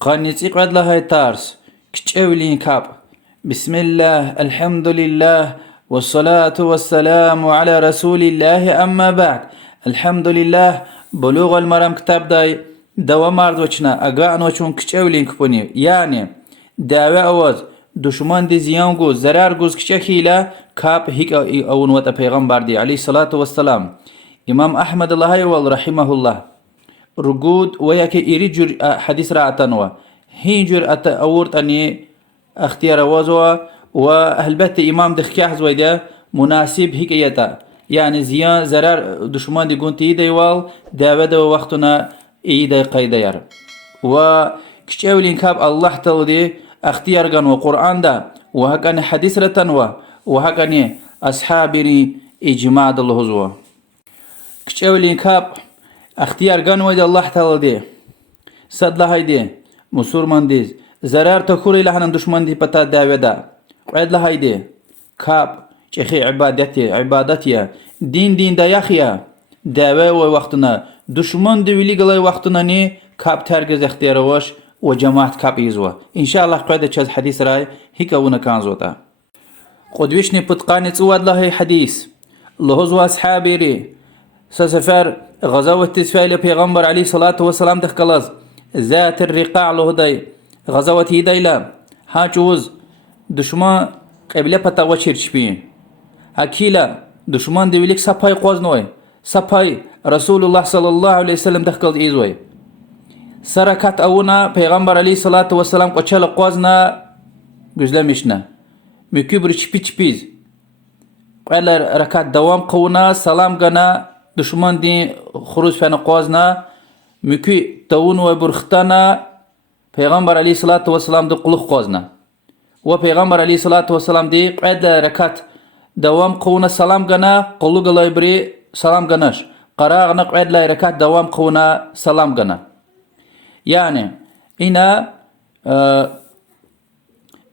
قانيتي قد لها تارس كتشولين كاب. بسم الله الحمد لله والصلاة والسلام على رسول الله أما بعد. الحمد لله بلوغ المرام كتاب داي دوا مرد وچنا اگان وچون كتشولين كبوني يعني دعوة أوز دشمن دي زيانگو زرار گوز كتشكيلا كاب هيك اون وطا پیغمبر دي عليه الصلاة والسلام. إمام أحمد الله رحمه الله رجود وياك يريد حديث رأتنوا هين جر أورت أني اختيار وزوا وهلبت إمام دخكاح زويدا مناسب هيك يتا يعني زيان زرار دشمن دي قنت إيدا وال داود وقتنا إيدا قيدا يار وكشاولين كاب الله تلدي اختيار قنوا قرآن دا وهكذا حديث رتنوا وهكذا أصحابي إجماع الله زوا كشاولين كاب اختیار گن وید الله تعالی دی صد لهای دی مسلمان دیز زرار تکوری لحن دشمن دی پتا داودا وید لهای دی کاب چخی عبادتی دین دا یخیا داوه و وقتنا دشمن دی ولی گلای وقتنا نی کاب ترگز اختیار وش و جماعت کاب ایزوا انشاءالله قاعده چز حدیث رای هیکا ونا کانزوتا قدوشنی پتقانی تسود لهای حدیث لهز و اصحابی ری سفر غزوة تسفيل پیغمبر عليه الصلاة والسلام تخكلاز ذات الرقاع له داي غزوة هيدايلا ها جوز دشمن قبله پتا وشير شبين هكيلا دشمن ديوليك سپاي قوزنوي سپاي رسول الله صلى الله عليه وسلم تخكلاز ايزوي سركات اونا پیغمبر عليه الصلاة والسلام قچل قوزنا گزلمشنا مكبر چپيز قال ركات دوام قونا سلام غنا دشمن دي خروج فانا قوازنا مكي تون وبرختنا پیغمبر عليه الصلاة والسلام دي قلوخ قوازنا و پیغمبر عليه الصلاة والسلام دي قعد ركات دوام قونا سلام غنا قلوغ لايبري سلام غناش قراغنا قعد لا ركات دوام قونا سلام غنا يعني انا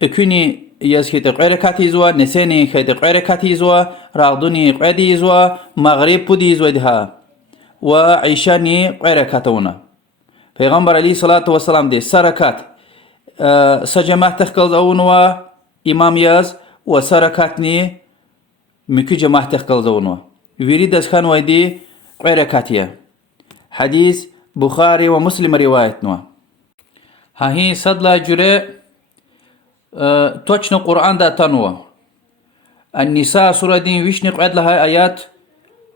اكوني يزكيت قركات يزوا نسيني خيت قركات يزوا راغدوني قعد يزوا مغرب بودي يزوا دها وعيشاني قركاتونا پیغمبر عليه الصلاة والسلام دي سركات سجماعت تخكل زونوا امام ياز وسركاتني مكي جماعت تخكل زونوا ويريد اسخان ويدي قركاتيا حديث بخاري ومسلم روايتنا هاهي صدلا جري точно قرآن دا تنوى النساء سورة دين ويشني قعد لها آيات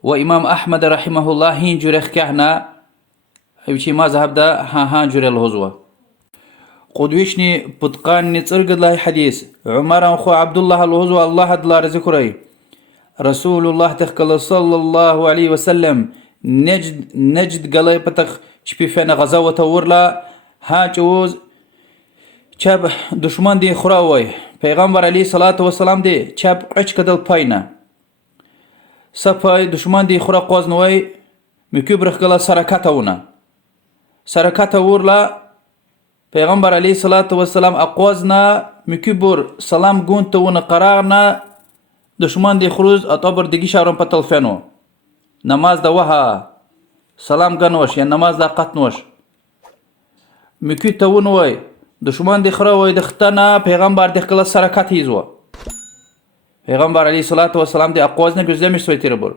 وإمام أحمد رحمه الله هين جريخ كهنا وشي ما ذهب دا هان جري الهزوة قد ويشني بطقان نترقد لها حديث عمر أخو عبد الله الهزوة الله دلار ذكري رسول الله تخكل صلى الله عليه وسلم نجد قلي بتخ شبي فينا غزوة ورلا ها جوز چاب دشمن دی خراوي پیغمبر عليه الصلاة والسلام دی چاب قچ کدل پاینا سپای دشمن دی خرا قوزنوي مكبرخ گلا سرکات ورلا پیغمبر عليه الصلاة والسلام اقوزنا مكبر سلام گونت ون قرارنا دشمن دی خروز اطبر دگی شارم پتل فنو نماز دا وها سلام گنوش یا نماز دا قطنوش مكي تونوي دشمن دي خراوي دختنا پیغمبر دي خلا سرکات يزوا پیغمبر عليه الصلاة والسلام دي اقوازنا گزلمش سويتير بول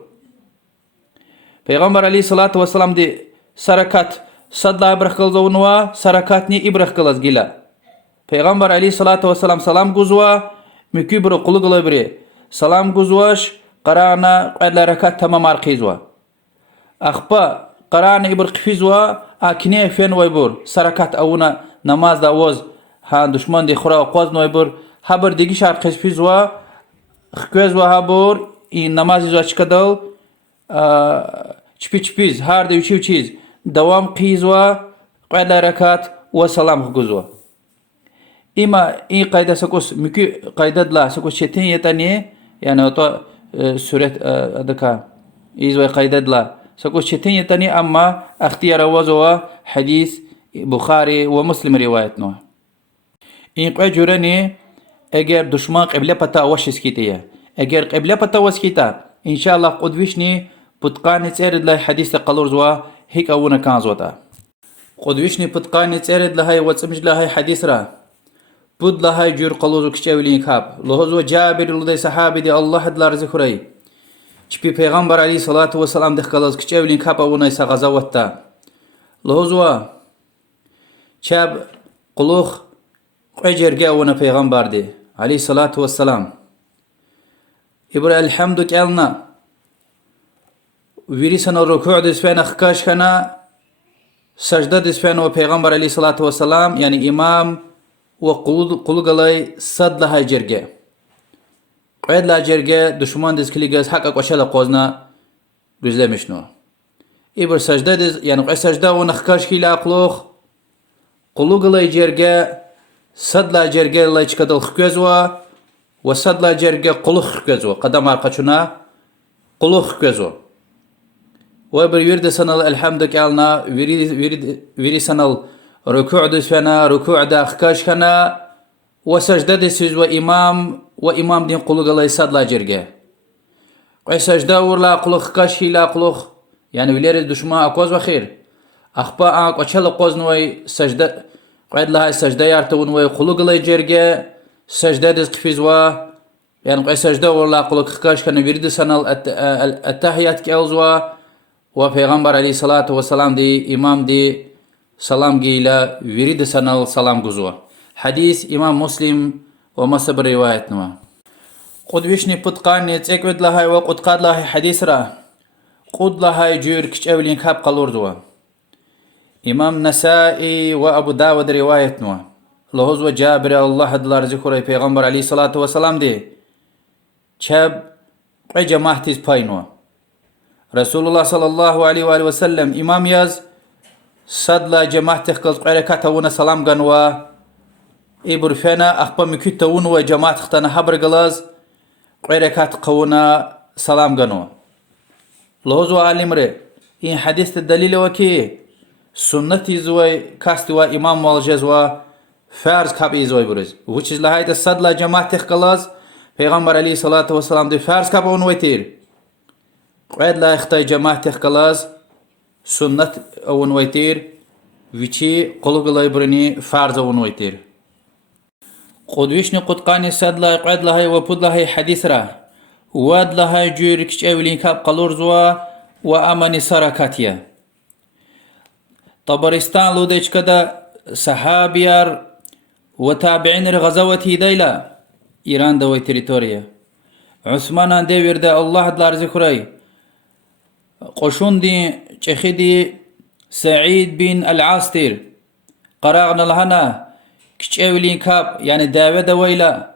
پیغمبر عليه الصلاة والسلام دي سرکات صدلا ابرخل زونوا سرکاتني ابرخلز گيلا پیغمبر عليه الصلاة والسلام سلام گزوا مكبر قلقل بري سلام گزواش قرانا قد ركات تمام ارقيزوا اخبا قرانا ابرقفيزوا اكني فين ويبور سرکات اونا نماز دا وز هان دشمن دی خورا قوز نویبر هبر دیگی شار قسفیز و خکوز و هبر این نمازی زوا چکدل چپیز هر دیو چیز دوام قیز و قید رکات و سلام خگوز و اما این قیده سکوس مکی قیده دلا سکوس چتین یتانی یعنی تو سورت دکا ایزوی قیده دلا سکوس چتین یتانی اما اختیار وز و حدیث بخاري ومسلم روايتنا إن قجرني أجر دشمن قبل بتا وش سكيتيا أجر قبل بتا وسكيتا إن شاء الله قد وشني بتقان تسرد له حديث قلور زوا هيك أونا كان زوتا قدوشني بتقاني تسرد لهاي وصمج لهاي حديث را بود لهاي جور قلوزو كشتولين كاب لهزو جابر لدي صحابي دي الله دلار ذكري چپی پیغمبر علیه الصلاة والسلام دخ کلاز کچولین کاپ اونای سغزاوتا لهزوا چاب قلوخ قجرگا اونا پیغمبر دی علیه الصلاة والسلام ابرا الحمد کالنا ویریسن رکوع دسفین اخکاش کنا سجده دسفین و پیغمبر علیه الصلاة والسلام یعنی امام و قلوغلای صد لها جرگه قید لا جرگه دشمن دز کلیگز حقا قشلا قوزنا رزلمشنو ایبر سجده دز یعنی قید سجده و نخکاش کی لا قلوغلای جرگه صد لا جرگه لای چکدل خکوزوا و صد لا جرگه قلوخ خکوزوا قدم ارقچنا قلوخ خکوزوا و بر ورد سنل الحمد کالنا ویری سنل ركوع دسفنا ركوع دا خكاش كنا وسجدة دسيز وإمام دين قلوغ الله يساد لا جرگه قوي سجدة ورلا قلوغ خكاش هي لا قلوغ يعني ولير دشما أقوز وخير أخبا آق وچل قوز نوي سجدة قويد لها سجدة يارتون وي قلوغ الله جرگه سجدة دس قفزوا يعني قوي سجدة ورلا قلوغ خكاش كنا ورد سنة التحيات كالزوا وفيغمبر عليه الصلاة والسلام دي إمام دي سلام جيلا ورد سنال سلام جزوا حديث إمام مسلم ومصب رواية نوا قد وشني بتقان يتأكد لها وقد قاد لها حديث را قد لها جور كش أولين كاب قلور دوا إمام نسائي وأبو داود رواية نوا لهوز جابر الله دلار ذكر پیغمبر عليه الصلاة والسلام دي شاب جماعة تيز باينوا رسول الله صلى الله عليه وآله وسلم إمام ياز صد لا جماعة تخلص قركات ونا سلام جنوا إبرفنا أخبار مكيت ونوا جماعة ختنا حبر جلاز قركات قونا سلام جنوا لوزو عالم ره إن حديث الدليل وكي سنة زوي كاستوا إمام والجزوا فرض كاب زوي برز which is لهاي الصد لا جماعة تخلص پیغمبر عليه الصلاة والسلام دي فرض كاب ونويتير قيد لا اختي جماعة تخلص سنة ونويتير ويشي قلوب الله يبرني فرض ونويتير قد ويشني قد قاني سد لا قعد لهاي وبود لهاي حديث را واد لهاي جوركش اولين كاب قلور زوا واماني سركاتيا طبرستان لوديش كدا صحابيار وتابعين الغزوة ديلا ايران دوي تريتوريا عثمان دي ورده الله دلار ذكري قشون دي چخدي سعيد بن العاصتير قراغنا لهنا كچولين كاب يعني داوه دويلا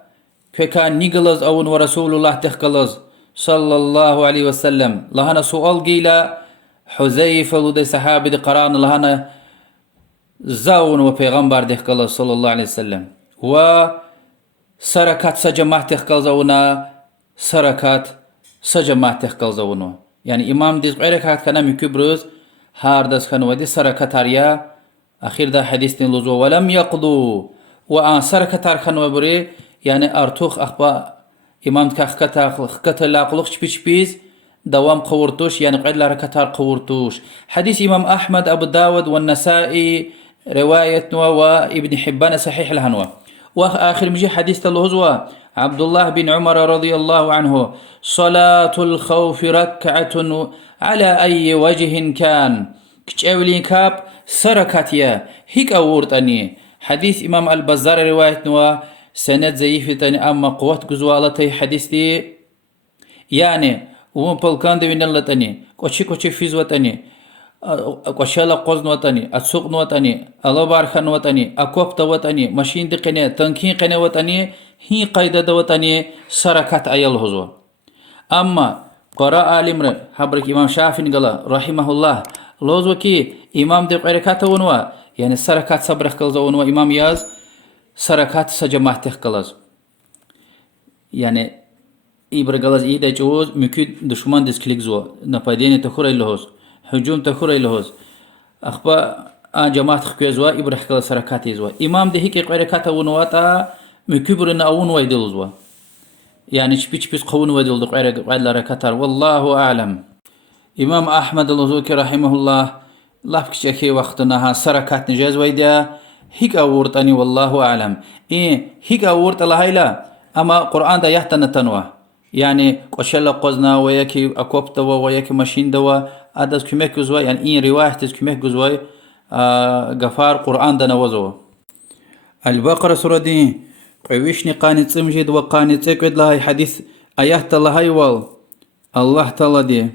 كان نيغلز اون ورسول الله تخكلز صلى الله عليه وسلم لهنا سؤال جيلا حذيفة لدي صحابي دي قراغنا لهنا زاون وبيغمبر تخكلز صلى الله عليه وسلم و سركات سجماع تخكلزونا سركات سجماع تخكلزونا يعني إمام دي قركات كان مكبرز هاردس كان ودي سركتاريا أخير ده حديث لزو ولم يقضوا وأن سركتار كان وبري يعني أرتوخ أخبا إمام كخكتا لا قلقش بيش دوام قورتوش يعني قعد لا ركتار قورتوش حديث إمام أحمد أبو داود والنسائي رواية وابن حبان صحيح الهنوى وآخر مجي حديث الهزوة عبد الله بن عمر رضي الله عنه صلاة الخوف ركعة على أي وجه كان كتشاولين كاب سركاتيا هيك أورتني حديث إمام البزار رواية نوا سند زيفتني أما قوة جزوالتي حديثي يعني ومبلكان دوين اللتني كوشي فيزوتني قشلا قوز نوتني أسوق نوتني ألوبارخ نوتني أكوب توتني ماشين دقني تنكين قني وتني هي قيدة دوتني سركات أيال هزوا أما قراء عالم حبرك إمام شافعي قال رحمه الله لوزو كي إمام دي قركات ونوا يعني سركات صبرخ قلز ونوا إمام ياز سركات سجماعت قلز يعني إبر قلز إيدا جوز مكيد دشمن دسكليك زوا نبادين تخور اللهوز هجوم تخور اللهوز أخبا جماعت خكوزوا إبر قلز سركات زوا إمام دي هيك قركات ونوا تا مكبرنا أون ويدل زوا يعني شبيش قون ودل قعد لركتر والله أعلم إمام أحمد الوزوكي رحمه الله لافكش أكي وقتنا سركات نجاز ويدا هيك أورتني والله أعلم. هيك أورت الله لا أما قرآن دا يحتن تنوى يعني قشل قزنا وياكي أكوب دوا وياكي ماشين دوا أدز كميك جزوي يعني رواية تز كميك جزوي غفار قرآن دا نوزو. البقرة سورة دي قويشني قانت سمجد وقانت سيكود لهاي حديث آيات الله يوال الله تعالى دي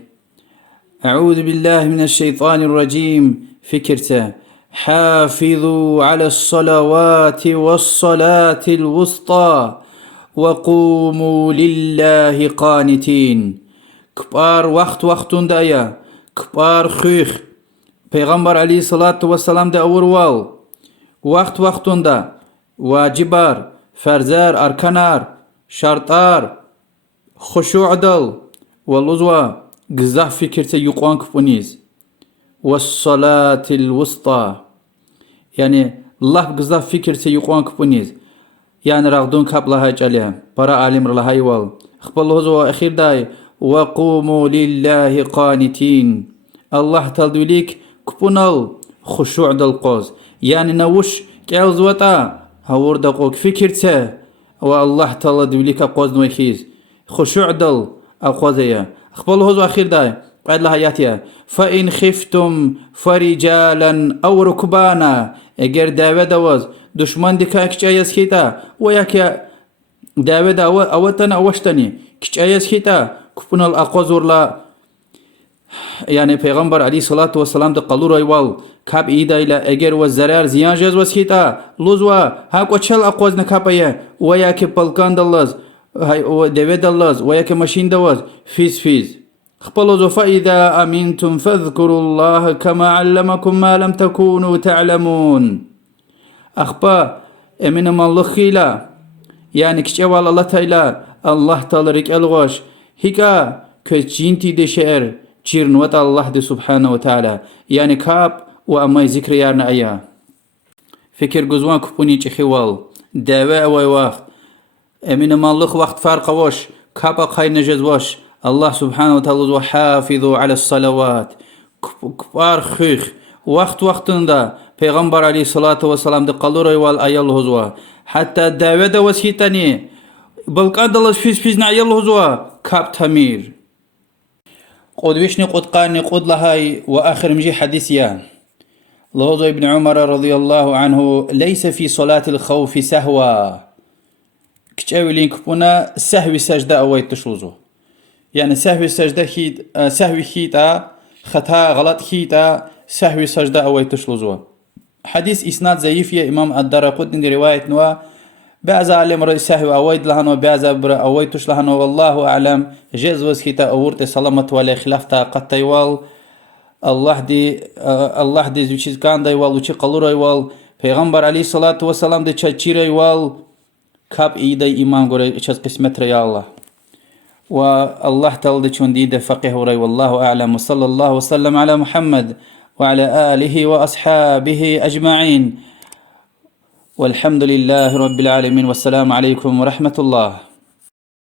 أعوذ بالله من الشيطان الرجيم فكرته حافظوا على الصلوات والصلاة الوسطى وقوموا لله قانتين. كبار وقت دايا كبار خيخ پیغمبر عليه الصلاة والسلام دا أوروال وقت دا واجبار فرزار أركانار شرطار خشوع دل واللزوة قزح فكرة يقوان كفونيز والصلاة الوسطى يعني الله قزح فكرة يقوان كفونيز يعني راغدون كاب لهاي عليها برا عالم لهاي وال خبر الله أخير داي وقوموا لله قانتين. الله تلدوليك كبونال خشوع دل قوز يعني نوش كالزوتا هور دقوك فكرته والله تلدوليك قوز نوخيز خشوع دل أقوزيا. خبر الله أخير داي قال لها ياتيا فإن خفتم فرجالا أو ركبانا اگر داود واز دشمن دكا كچايز خيتا وياك داود أوتنا أوشتني كچايز خيتا كفنا الأقوزور لا يعني پیغمبر عليه الصلاة والسلام ده قالوا رايوال كاب إيدا إلى اگر والزرار زيان جاز وسخيتا لوزوا هاكو چل أقوز نكابايا وياك بلقان دلز داود دلز وياك ماشين دواز فيز خبلوا فإذا أمنتم فاذكروا الله كما علمكم ما لم تكونوا تعلمون. أخبا أمين من الله خيلا يعني كشوال الله تعالى الله تعالى رك الغش هيكا كجينتي دي شعر چيرنوات الله دي سبحانه وتعالى يعني كاب وأما ذكر يارنا أيها فكر جزوان كبوني چخوال دواء ويواخ أمين من الله وقت فرق وش كابا خاين جزوش الله سبحانه وتعالى حافظوا على الصلوات كبار خيخ وقت دا پیغمبر عليه الصلاة والسلام ده قالوا روال أيال هزوا حتى داود وسيتني بلقان دلش فيز نعيال هزوا كاب تمير قد وشني قد قاني قد لهاي وآخر مجي حديثيا لهذا ابن عمر رضي الله عنه ليس في صلاة الخوف سهوا كتاولين كبونا سهوي سجدة أويت تشلوزو يعني سهوي سجدة سهوي خيتا خطا غلط خيتا سهوي سجدة أويت تشلوزو. حديث إسناد ضعيف يا إمام الدارقطني رواية نوا بعض عالم رأي سهوي أويت لهنو بعض برا أويت تش لهنو والله أعلم جز وسخيتا أورت سلامة ولا خلافتا قد تيوال الله دي زوجي كان دايوال وشي قلور ايوال پیغمبر عليه الصلاة والسلام دي چچير ايوال كاب ايدي إمام غوري چز قسمت ريا الله والله تعالى دي چون دي فقه وري والله أعلم. وصلى الله وسلم على محمد وعلى آله وأصحابه أجمعين والحمد لله رب العالمين والسلام عليكم ورحمة الله.